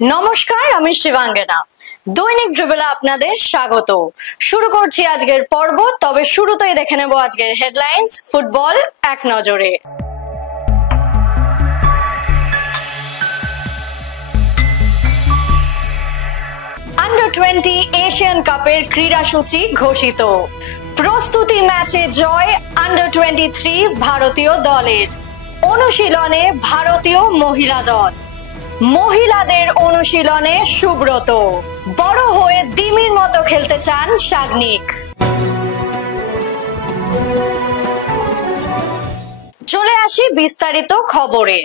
নমস্কার, আমি শিবাঙ্গনা। দৈনিক ড্রিবলে আপনাদের স্বাগত। শুরু করছি আজকের পর্ব। তবে শুরুতেই দেখে নেব আজকের হেডলাইন্স, ফুটবল এক নজরে। আন্ডার 20 এশিয়ান কাপের ক্রীড়াসূচি ঘোষিত। প্রস্তুতি ম্যাচে জয় আন্ডার 23 ভারতীয় দলের। অনুশীলনে ভারতীয় মহিলা দল। মহিলাদের অনুশীলনে সুব্রত। বড় হয়ে দিমির মতো খেলতে চান সাগনিক। চলে আসি বিস্তারিত খবরে।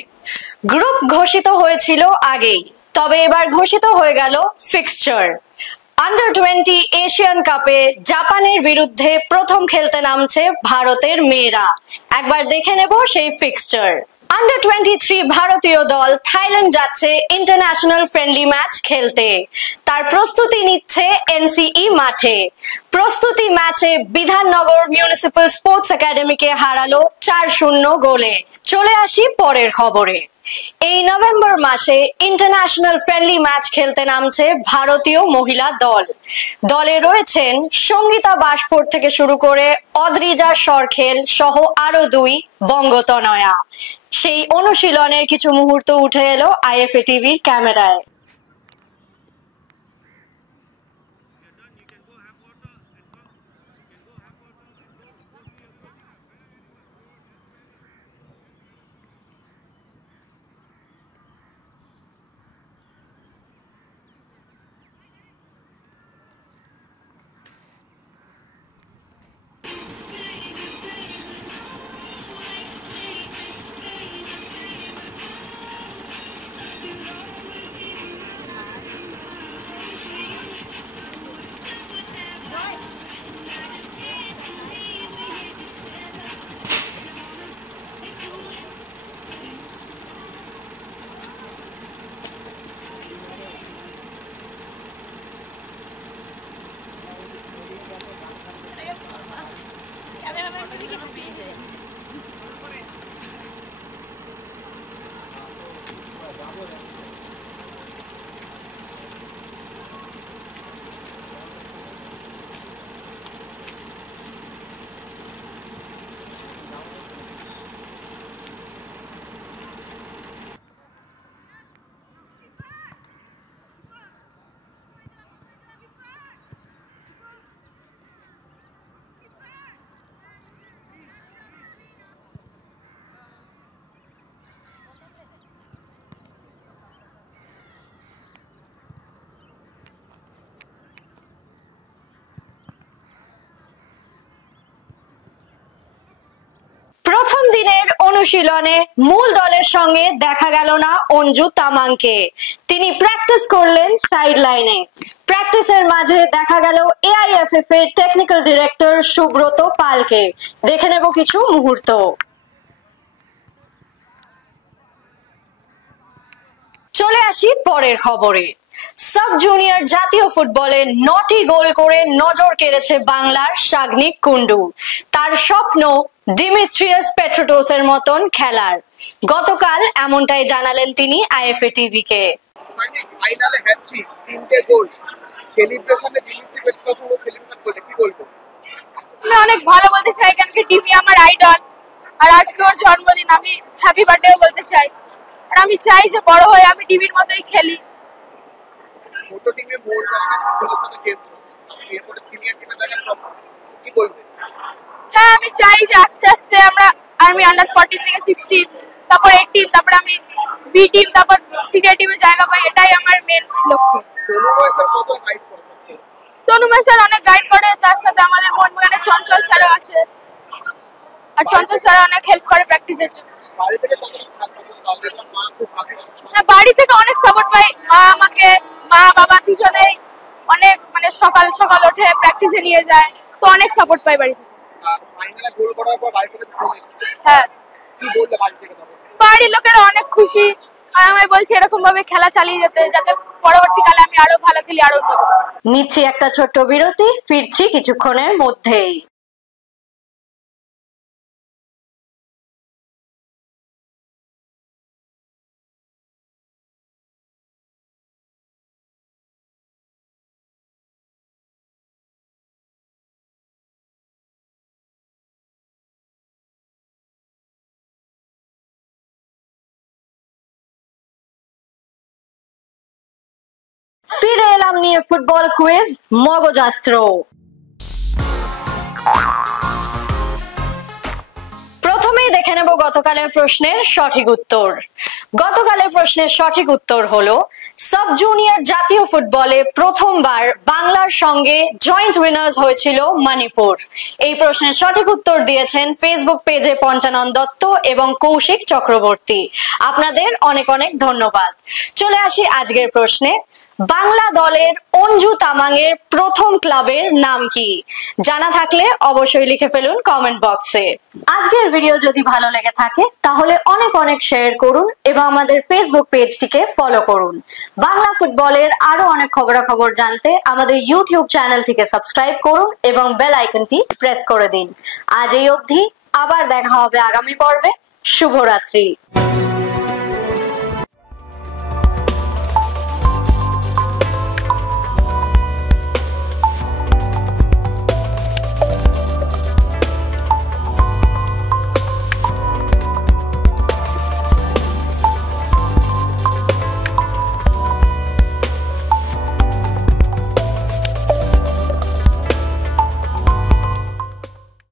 গ্রুপ ঘোষিত হয়েছিল আগেই, তবে এবার ঘোষিত হয়ে গেল ফিক্সচার। আন্ডার 20 এশিয়ান কাপে জাপানের বিরুদ্ধে প্রথম খেলতে নামছে ভারতের মেয়েরা। একবার দেখে নেব সেই ফিক্সচার। আন্ডার 23 ভারতীয় দল থাইল্যান্ড যাচ্ছে ইন্টারন্যাশনাল ফ্রেন্ডলি ম্যাচ খেলতে। তার প্রস্তুতি নিচ্ছে এনসিই মাঠে। প্রস্তুতি ম্যাচে বিধাননগর মিউনিসিপাল স্পোর্টস একাডেমিকে হারালো 4-0 গোলে। চলে আসি পরের খবরে। এই নভেম্বর মাসে ইন্টারন্যাশনাল ফ্রেন্ডলি ম্যাচ খেলতে নামছে ভারতীয় মহিলা দল। দলে রয়েছেন সঙ্গীতা বাসফোর থেকে শুরু করে অদ্রিজা সরখেল সহ আরো 2 বঙ্গতনয়া। সেই অনুশীলনের কিছু মুহূর্ত উঠে এলো আইএফএ টিভির ক্যামেরায়। প্রথম দিনের অনুশীলনে মূল দলের সঙ্গে দেখা গেল না অঞ্জু তামাংকে। তিনি প্র্যাকটিস করলেন সাইড লাইনে। প্র্যাকটিসের মাঝে দেখা গেল এআইএফএফ এর টেকনিক্যাল ডিরেক্টর সুব্রত পালকে। দেখে নেব কিছু মুহূর্ত। চলে আসি পরের খবরে। সাব জুনিয়র জাতীয় ফুটবলে 9টি গোল করে নজর কেড়েছে বাংলার সাগনিক কুন্ডু। তার স্বপ্ন দিমিত্রিয়াস পেট্রোটোসের মতন খেলার। গতকাল এমনটাই জানালেন তিনি আইএফএ টিভিকে। ফাইনালে হ্যাটট্রিক, 3টে গোল, সেলিব্রেশনে দিমিত্রি পেট্রোটোস সেলিব্রেশন করলে কি বলবো? আমি অনেক ভালো বলতে চাই, কারণ কি ডিমি আমার আইডল, আর আজকে ওর জন্মদিন। আমি হ্যাপি বার্থডে বলতে চাই, আর আমি চাই যে বড় হয়ে আমি ডিমির মতোই খেলি। ছোট টিমে মোহনবাগানের সাফল্যের সাথে খেলছো, এরপরে সিনিয়র টিমে দেখা সব কি বলবে? হ্যাঁ, আমি চাই যে আস্তে আস্তে আমি আন্ডার 14 থেকে 16, তারপর 18, তারপর আমি বি টিম, তারপর সিনিয়র টিমে জায়গা পাই। এটাই আমার মেন লক্ষ্য। তনু ভাই স্যার অনেক গাইড করে, তার সাথে আমাদের মোহনবাগানের চঞ্চল স্যারও আছে, আর চঞ্চল স্যার অনেক হেল্প করে প্র্যাকটিসের জন্য। বাড়ি থেকে অনেক সাপোর্ট পাই। মা বাবা দুজনেই অনেক সকাল সকাল উঠে প্র্যাকটিসে নিয়ে যায়, তো অনেক সাপোর্ট পাই বাড়ি থেকে। হ্যাঁ, বাড়ির লোকেরা অনেক খুশি, আর আমি বলছি এরকম ভাবে খেলা চালিয়ে যেতে, যাতে পরবর্তীকালে আমি আরো ভালো খেলি, আরো মজা। নিচ্ছি একটা ছোট্ট বিরতি, ফিরছি কিছুক্ষণের মধ্যেই। গেলাম নিয়ে ফুটবল কুইজ মগজাস্ত্র। প্রথমেই দেখে নেব গতকালের প্রশ্নের সঠিক উত্তর। গতকালের প্রশ্নের সঠিক উত্তর হলো সাব জুনিয়র জাতীয় ফুটবলে প্রথমবার বাংলার সঙ্গে জয়েন্ট উইনার্স হয়েছিল মণিপুর। এই প্রশ্নের সঠিক উত্তর দিয়েছেন ফেসবুক পেজে পঞ্চানন দত্ত এবং কৌশিক চক্রবর্তী। আপনাদের অনেক অনেক ধন্যবাদ। চলে আসি আজকের প্রশ্নে। বাংলা দলের অঞ্জু তামাংয়ের প্রথম ক্লাবের নাম কি? জানা থাকলে অবশ্যই লিখে ফেলুন কমেন্ট বক্সে। আজকের ভিডিও যদি ভালো লেগে থাকে তাহলে অনেক অনেক শেয়ার করুন এবং আমাদের ফেসবুক পেজটিকে ফলো করুন। বাংলা ফুটবলের আরো অনেক খবরাখবর জানতে আমাদের ইউটিউব চ্যানেলটিকে সাবস্ক্রাইব করুন এবং বেল আইকনটি প্রেস করে দিন। আজ এই অবধি, আবার দেখা হবে আগামী পর্বে। শুভরাত্রি।